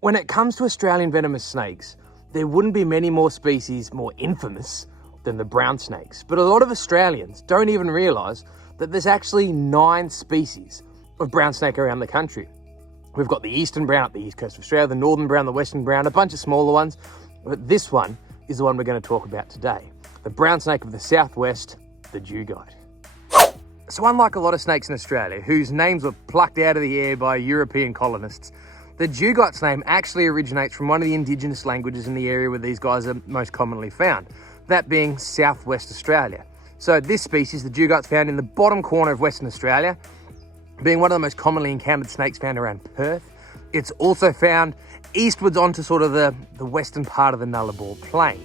When it comes to Australian venomous snakes, there wouldn't be many more species more infamous than the brown snakes. But a lot of Australians don't even realise that there's actually 9 species of brown snake around the country. We've got the eastern brown up the east coast of Australia, the northern brown, the western brown, a bunch of smaller ones. But this one is the one we're going to talk about today. The brown snake of the southwest, the dugite. So unlike a lot of snakes in Australia, whose names were plucked out of the air by European colonists, the dugite's name actually originates from one of the indigenous languages in the area where these guys are most commonly found, that being Southwest Australia. So this species, the dugite's found in the bottom corner of Western Australia, being one of the most commonly encountered snakes found around Perth. It's also found eastwards onto sort of the western part of the Nullarbor Plain.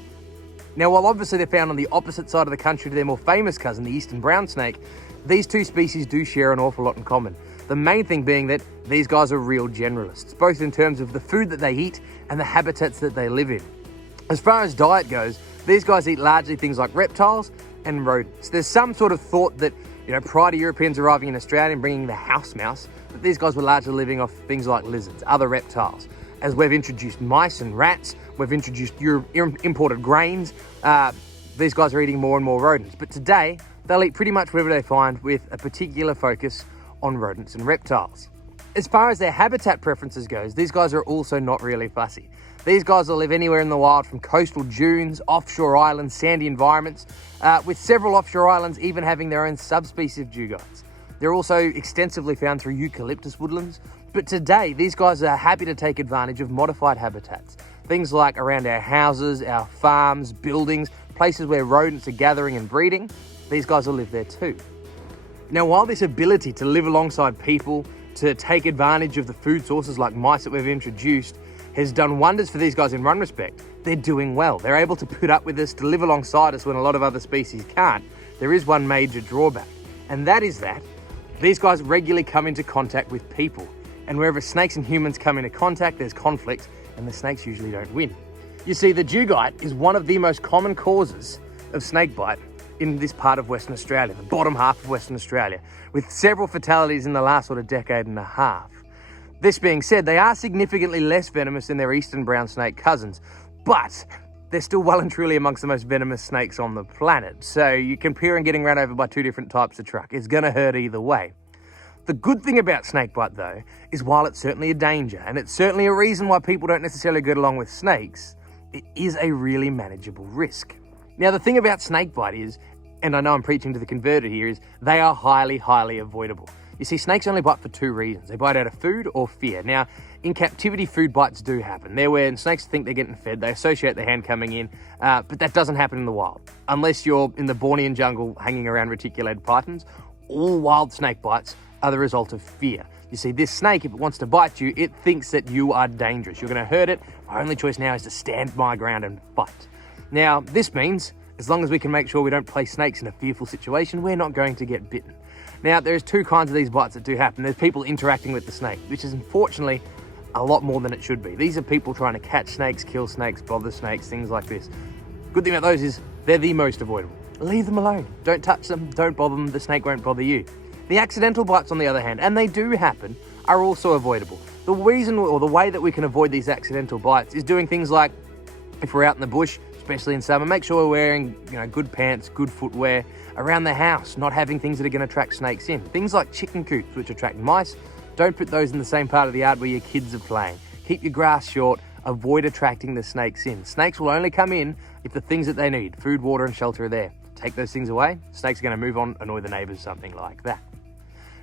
Now, while obviously they're found on the opposite side of the country to their more famous cousin, the eastern brown snake, these two species do share an awful lot in common. The main thing being that these guys are real generalists, both in terms of the food that they eat and the habitats that they live in. As far as diet goes, these guys eat largely things like reptiles and rodents. There's some sort of thought that, prior to Europeans arriving in Australia and bringing the house mouse, that these guys were largely living off things like lizards, other reptiles. As we've introduced mice and rats, we've introduced imported grains, these guys are eating more and more rodents. But today, they'll eat pretty much whatever they find with a particular focus on rodents and reptiles. As far as their habitat preferences goes, these guys are also not really fussy. These guys will live anywhere in the wild, from coastal dunes, offshore islands, sandy environments, with several offshore islands even having their own subspecies of dugites. They're also extensively found through eucalyptus woodlands, but today these guys are happy to take advantage of modified habitats. Things like around our houses, our farms, buildings, places where rodents are gathering and breeding, these guys will live there too. Now, while this ability to live alongside people, to take advantage of the food sources like mice that we've introduced, has done wonders for these guys in one respect, they're doing well. They're able to put up with us, to live alongside us when a lot of other species can't. There is one major drawback, and that is that these guys regularly come into contact with people. And wherever snakes and humans come into contact, there's conflict, and the snakes usually don't win. You see, the dugite is one of the most common causes of snakebite in this part of Western Australia, the bottom half of Western Australia, with several fatalities in the last sort of decade and a half. This being said, they are significantly less venomous than their eastern brown snake cousins, but they're still well and truly amongst the most venomous snakes on the planet. So you compare and getting run over by 2 different types of truck, it's gonna hurt either way. The good thing about snakebite though, is while it's certainly a danger, and it's certainly a reason why people don't necessarily get along with snakes, it is a really manageable risk. Now, the thing about snakebite is, and I know I'm preaching to the converted here, is they are highly, highly avoidable. You see, snakes only bite for 2 reasons. They bite out of food or fear. Now, in captivity, food bites do happen. They're where snakes think they're getting fed. They associate their hand coming in, but that doesn't happen in the wild. Unless you're in the Bornean jungle hanging around reticulated pythons, all wild snake bites are the result of fear. You see, this snake, if it wants to bite you, it thinks that you are dangerous. You're going to hurt it. My only choice now is to stand my ground and fight. Now, this means, as long as we can make sure we don't place snakes in a fearful situation, we're not going to get bitten. Now, there's 2 kinds of these bites that do happen. There's people interacting with the snake, which is unfortunately a lot more than it should be. These are people trying to catch snakes, kill snakes, bother snakes, things like this. Good thing about those is they're the most avoidable. Leave them alone. Don't touch them, don't bother them, the snake won't bother you. The accidental bites, on the other hand, and they do happen, are also avoidable. The reason, or the way that we can avoid these accidental bites, is doing things like, if we're out in the bush, especially in summer, make sure we're wearing good pants, good footwear. Around the house, not having things that are going to attract snakes in. Things like chicken coops, which attract mice, don't put those in the same part of the yard where your kids are playing. Keep your grass short, avoid attracting the snakes in. Snakes will only come in if the things that they need, food, water and shelter, are there. Take those things away, snakes are going to move on, annoy the neighbours, something like that.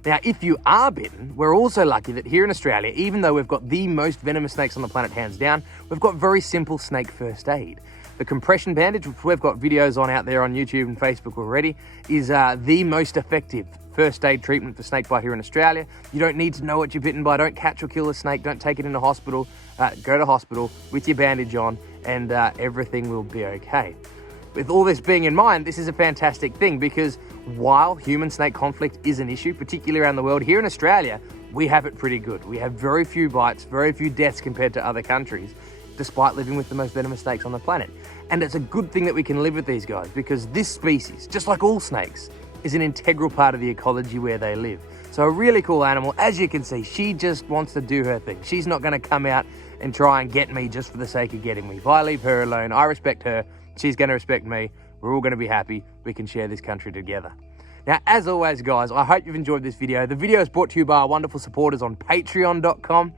Now, if you are bitten, we're also lucky that here in Australia, even though we've got the most venomous snakes on the planet hands down, we've got very simple snake first aid. The compression bandage, which we've got videos on out there on YouTube and Facebook already, is the most effective first aid treatment for snakebite here in Australia. You don't need to know what you're bitten by. Don't catch or kill a snake. Don't take it into hospital. Go to hospital with your bandage on and everything will be okay. With all this being in mind, this is a fantastic thing because while human-snake conflict is an issue, particularly around the world, here in Australia, we have it pretty good. We have very few bites, very few deaths compared to other countries, despite living with the most venomous snakes on the planet. And it's a good thing that we can live with these guys because this species, just like all snakes, is an integral part of the ecology where they live. So a really cool animal. As you can see, she just wants to do her thing. She's not going to come out and try and get me just for the sake of getting me. If I leave her alone, I respect her, she's going to respect me, we're all going to be happy, we can share this country together. Now, as always, guys, I hope you've enjoyed this video. The video is brought to you by our wonderful supporters on patreon.com.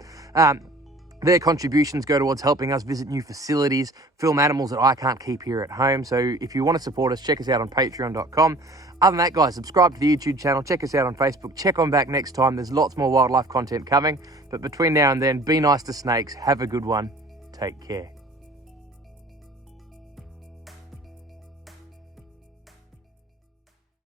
Their contributions go towards helping us visit new facilities, film animals that I can't keep here at home. So if you want to support us, check us out on patreon.com. Other than that, guys, subscribe to the YouTube channel, check us out on Facebook, check on back next time. There's lots more wildlife content coming. But between now and then, be nice to snakes, have a good one, take care.